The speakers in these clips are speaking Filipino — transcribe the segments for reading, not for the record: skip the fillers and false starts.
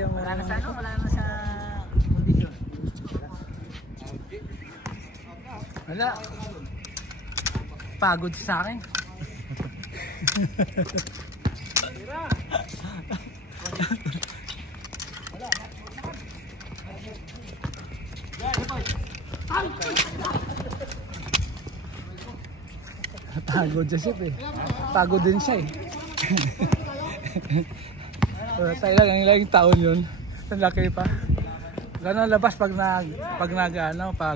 Bigyan mo. Wala na sa ano, wala na sa kondisyon. Wala. Pagod sa akin. Pagod siya siya eh. Pagod din siya eh. Tayo lang yung taon yun. Ang laki pa. Gano'n labas pag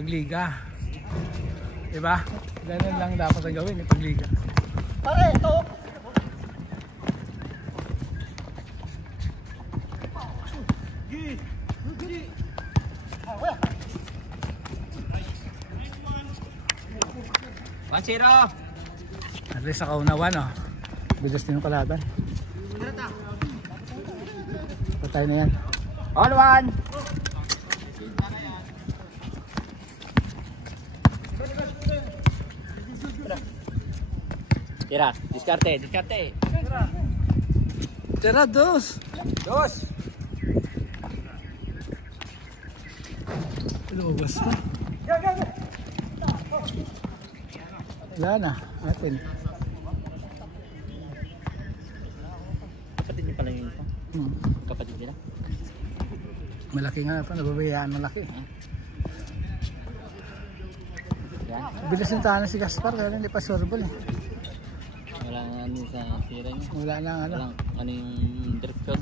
liga. Diba? Gano'n lang dapat ang gawin pag liga. Pare, ito! One-zero! At least sa kaunawan oh. Bilis din yung kalaban. Patay na yan. On one! Tira, diskarte. Tira, dos! Lumabas na. Wala na, atin. Kapatid niyo pala yun ito? Kapatid nila? Malaki nga pa, nababayaan malaki. Bilis yung tahanan si Gaspar, kaya hindi pa sureball eh. Wala nga ano sa tira niya? Wala na ano. Walang ano yung direction?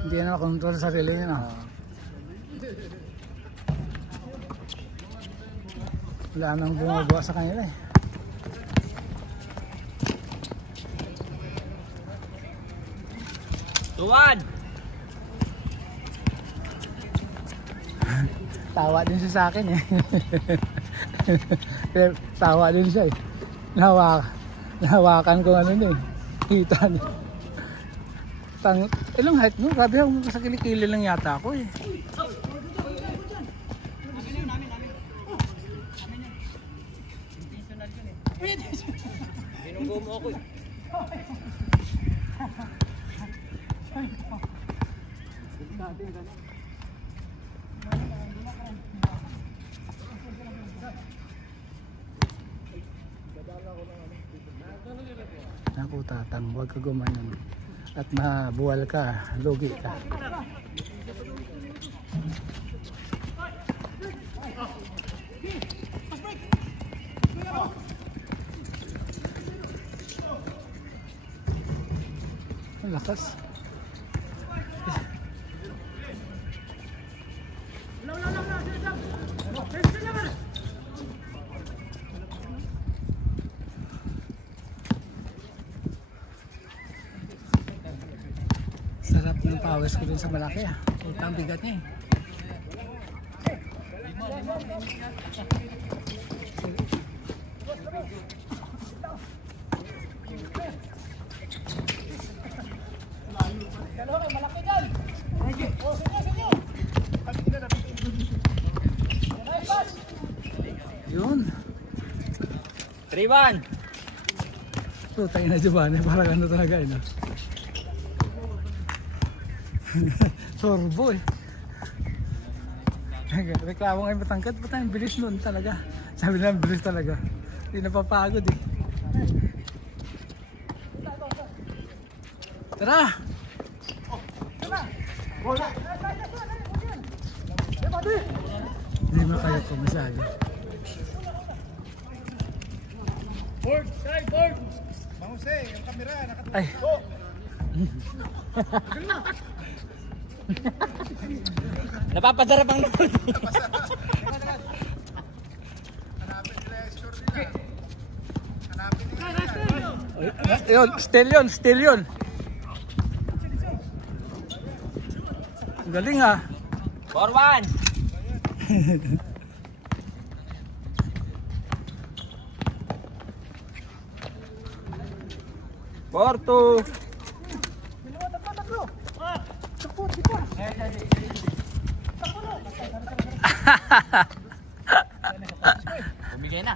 Hindi na makontrol sa sarili niya no? Wala nang bumagawa sa kanila eh. Tuwan! Tawa din siya sa akin eh. Tawa din siya eh. Nahawakan ko ano niya eh. Kita niya. Ilang height mo? Grabe ako sa kilikili lang yata ako eh. Binunggo mo ako eh. Naku tatang, huwag ka gumanon. At mabuwal ka, lugi ka. Ang lakas. Sarap ng pawis ko dun sa malaki ah. Ito ang bigat niya eh. Yun. 3-1! Tutay na Giovanni, parang ano talaga eh. No? Sorbo eh. Reklamo ngayon matangkad, ba't ang bilis nun talaga? Sabi nila bilis talaga. Hindi napapagod eh. Tara! Hindi makayot ko masyado. Board! Side board! Mahuse, yung camera nakatukod. Ay! Napapadarap ang loob. Hanapin nila yung score nila. Hanapin nila. Yun, still yun. Ang galing ha. 4-1! 4-2! Bumigay na.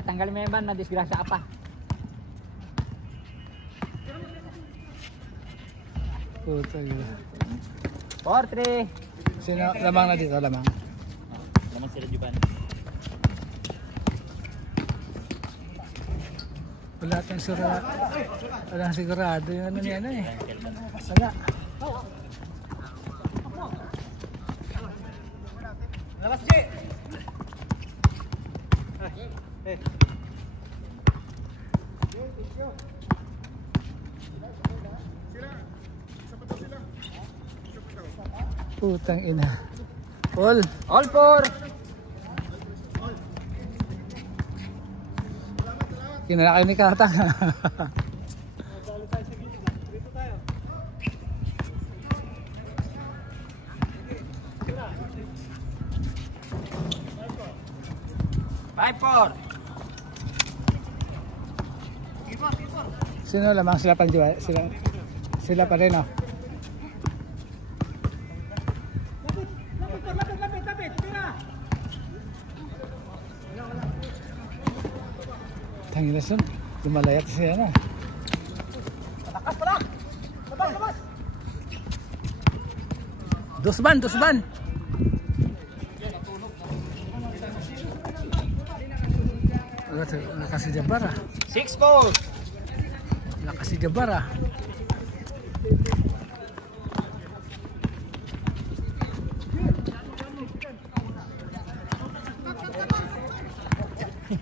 Tatanggalin mo yung ban, na-disgrasya ka pa. 4-3. Sino? Lamang na dito, lamang. Naman sila Juban. Wala tayong sigurado. Walang sigurado yung ano niya eh. Wala. Labas, G! Putang ina. All. All 4. Kinalaki ni Kata. Sino lamang sila pa sila pa rin oh. Tangina sun, lumalayat siya na. Lakas pala! Labas, labas! Dosban, dosban. Lakas si Jabbar ah. 6-4. Lakas si Jabbar ah.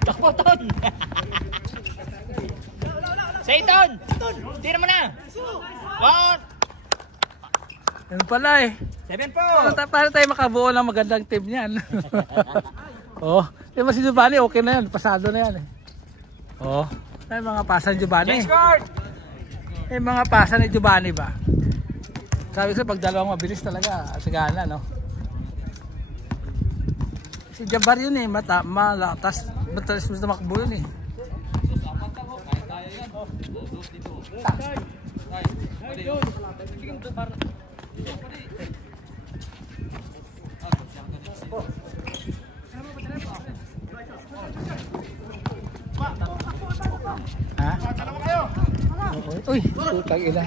Takbo, Ton! Say, Ton! Tira mo na! 4! Yan pala eh. 7-4! Para tayo makabuo ng magandang team niyan. Oh, yung si Giovanni okay na yan, pasado na yan eh. Oh, ay mga pasa ni Giovanni. Eh mga pasa ni Giovanni ba? Sabi ko pag dalawang mabilis talaga, sagana no. Si Jabbar yun eh, malatas mo na makbo yun eh. Ha? Okay. Uy, putang ina.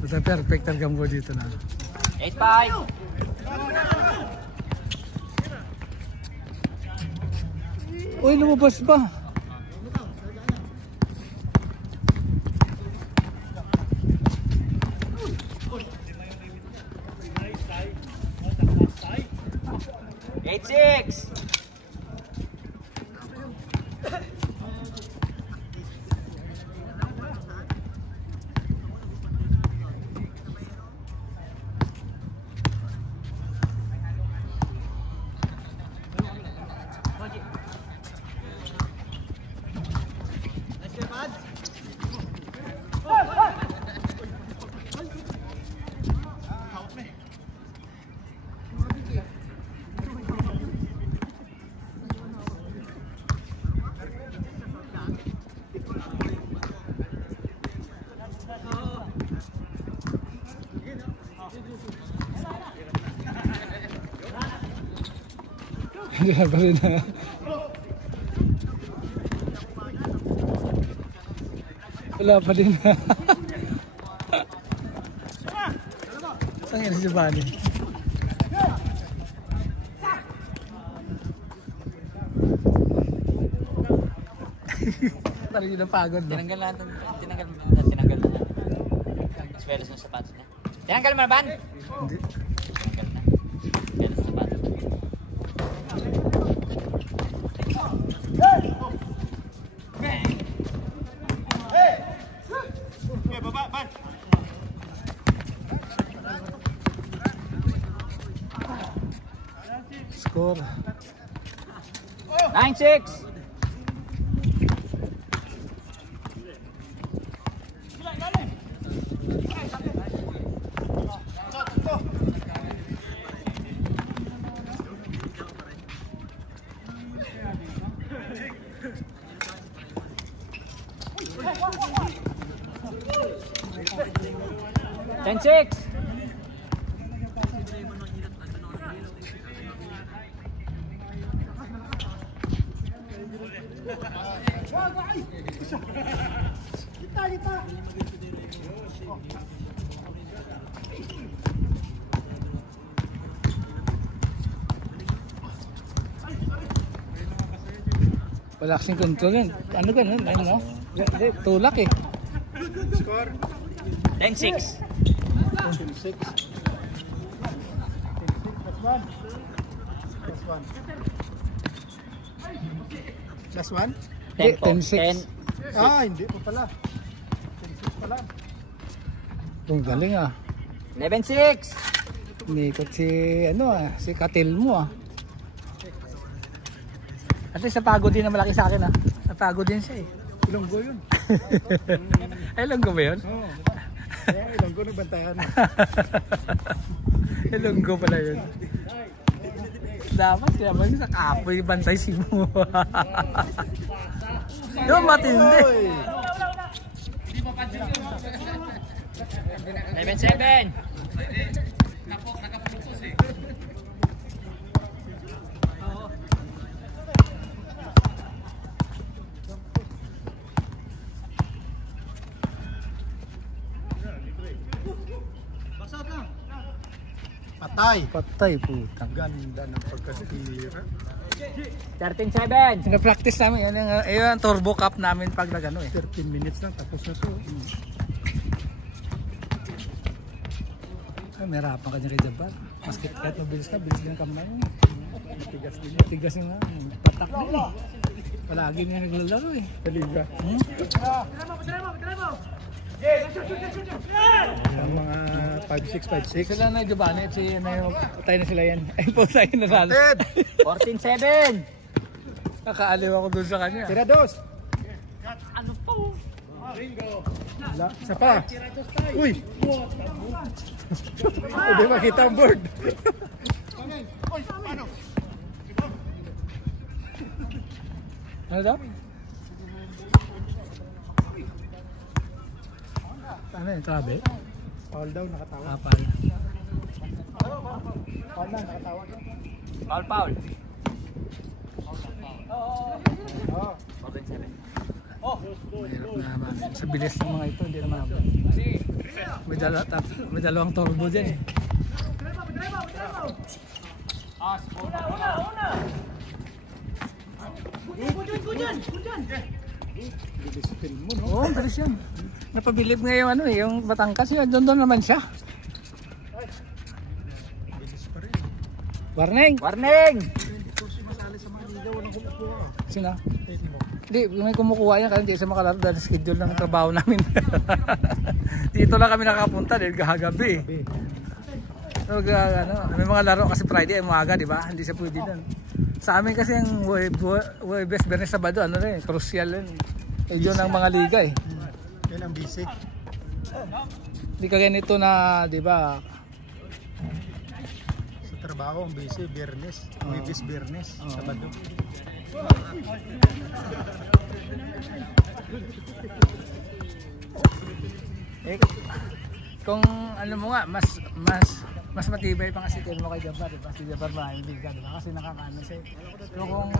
Basta perfect ang gambo dito na. 8-5. Uy, lumabas ba? Wala pa rin na. Wala pa din na. Saan yan si Giovanni? Parang yun ang pagod no? Tinanggal na Swelas ng sapatos niya. Tinanggal mo na ban? Hindi. Tinanggal na. Swelas ng sapatos. Baba, ban! Score. 9-6. 10-6. Wala kasing control yan. Ano ganun? Ano? Tulak eh. Score? 10-6. 10-6. Last one? Hindi, 10-6. 10-6. Ah, hindi pa pala. 10-6 pala. Ang galing ah. 11-6. Umiikot si, ano ah, si Katil mo ah. At least napagod din na malaki sa akin ah. Napagod din siya eh. Ilonggo yun. Ay, Ilonggo ba yun? Oo. Ilonggo nagbantayan. Ilonggo pala yun. Dapat naman sa kapoy bantay si mo. Yung matindi. 11-7. Patay. Patay putang. Ganda ng pagkasira. 13-7. Sina-practice namin yun yung turbo cup namin pag nagano eh. 13 minutes lang tapos na to. Ay, may harapan ka dyan kay Jabbar. Basket kahit mabilis ka, bilis din ang kamay mo. Matigas din. Tigas nga, patak din eh. Palagi niya naglalaro eh. Kaliga. Ang mga 5-6, 5-6. Sila na Giovanni at si patay na sila yan. Ay po sa akin naralo. 14-7. Nakaaliw ako dun sa kanya. Tira dos. Ano po? Wala. Isa pa. Uy. Hindi makita ang board. Ano daw? Ano yung trabe? Foul daw, nakatawa. Kapal. Foul na, nakatawa. Foul. Oo. 14-7. Mahirap na naman. Sa bilis ng mga ito, hindi naman ako. May dalawang turbo dyan eh. Bilis film mo, no? Oo, bilis yan. Napabilib nga yung ano eh, yung Batangkas yun. Doon naman siya. Bilis pa rin. Warning! Warning! Hindi ko sumasali sa mga liga, walang kumukuha. Sino? Tate mo. Hindi, may kumukuha yan kasi hindi siya makalaro dahil schedule ng trabaho namin. Dito lang kami nakapunta dahil gagabi. So, may mga laro kasi Friday ay umaga, di ba? Hindi siya pwede doon. Sa amin kasi ang Webes, Bernes, Sabado, ano rin, crucial yun. Eh, yun ang mga liga eh. Yan ang basic. Hindi ka ganito na, di ba? Sa trabaho, ang basic, Bernes. Webes, Bernes. Sabado. Eh, kung ano mo nga, mas matibay pa kasi kayo mo kay Jabbar, diba? Si Jabbar maraming liga, diba? Kasi nakakaano siya. Pero kung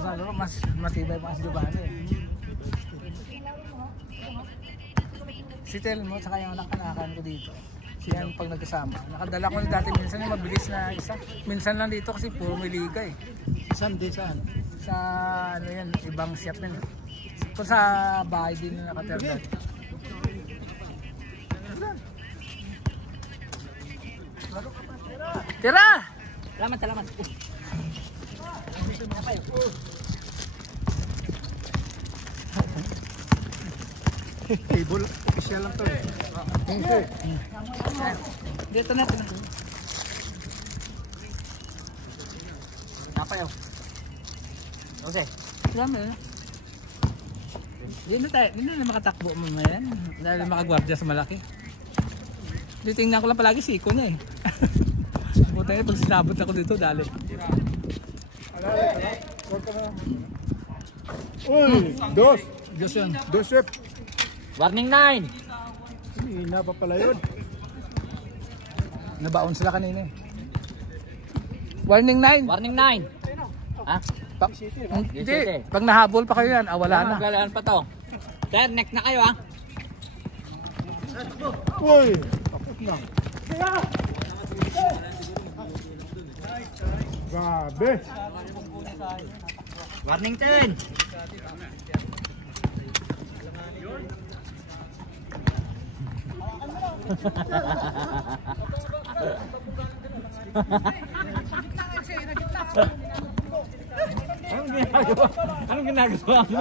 sa laro, mas matibay pa kasi Jabbar eh. Si Telmo, saka yung anak-anakan ko dito. Siya pag nagkasama. Nakadala ko na dati minsan yung mabilis na isa. Minsan lang dito kasi puro may liga eh. Saan din saan? Sa ano yan, ibang shop yan. Kung sa bahay din na nakatira. Tira! Salamat. Table, official lang to eh. Dito na. Napayaw. Okay. Dami na. Hindi na makatakbo mo yan. Dahil makagwardya sa malaki. Tingnan ko lang palagi si Iko niya eh. Buta niya pag sinabot ako dito, dali. Uy, dos. Diyos yun. Dos rep. Warning 9. Hina pa pala yun. Nabaon sila kanina eh. Warning 9. Warning 9. Ha? Hindi. Pag nahabol pa kayo yan, wala na. Maglalaan pa to. Sir, neck na kayo ha. Uy! Tapos na. Grabe! Warning 10. Anong ginagawa mo?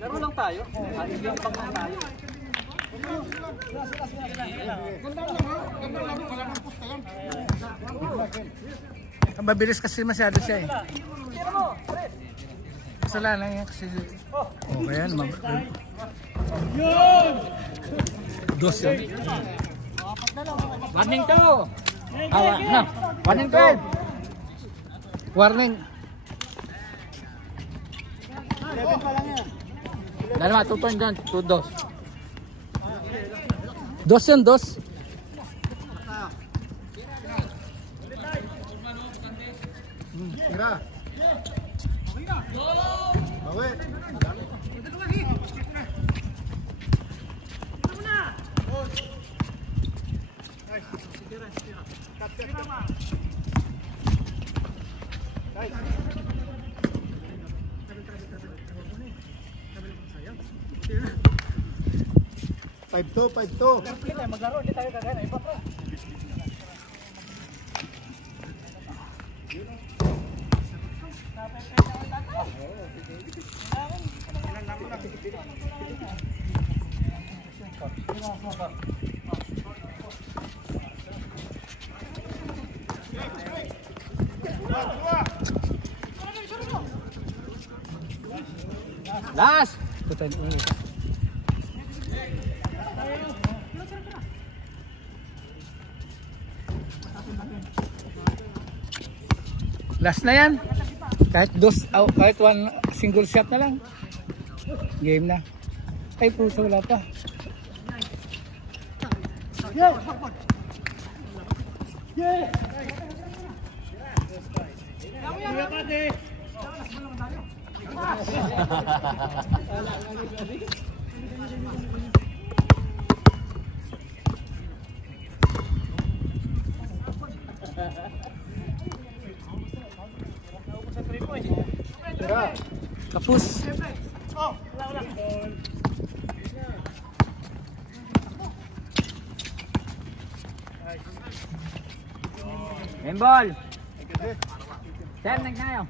Laro lang tayo. Yung pang tayo. Mabilis kasi masyado siya eh. Kasalanan yan kasi. Okay yan. Dos yan. Warning 2. No. Warning 12. Warning. Dalawa, 2 turn dyan. 2 dos. Dos yan, dos. Tira! Bawi! Five two. Maglaro, hindi tayo gagana. Iba pa. Last. Last na yan. Kahit dos, kahit one single shot na lang. Game na. Ay puso, wala pa. Kapus. Game ball. Sir, neck na kayo.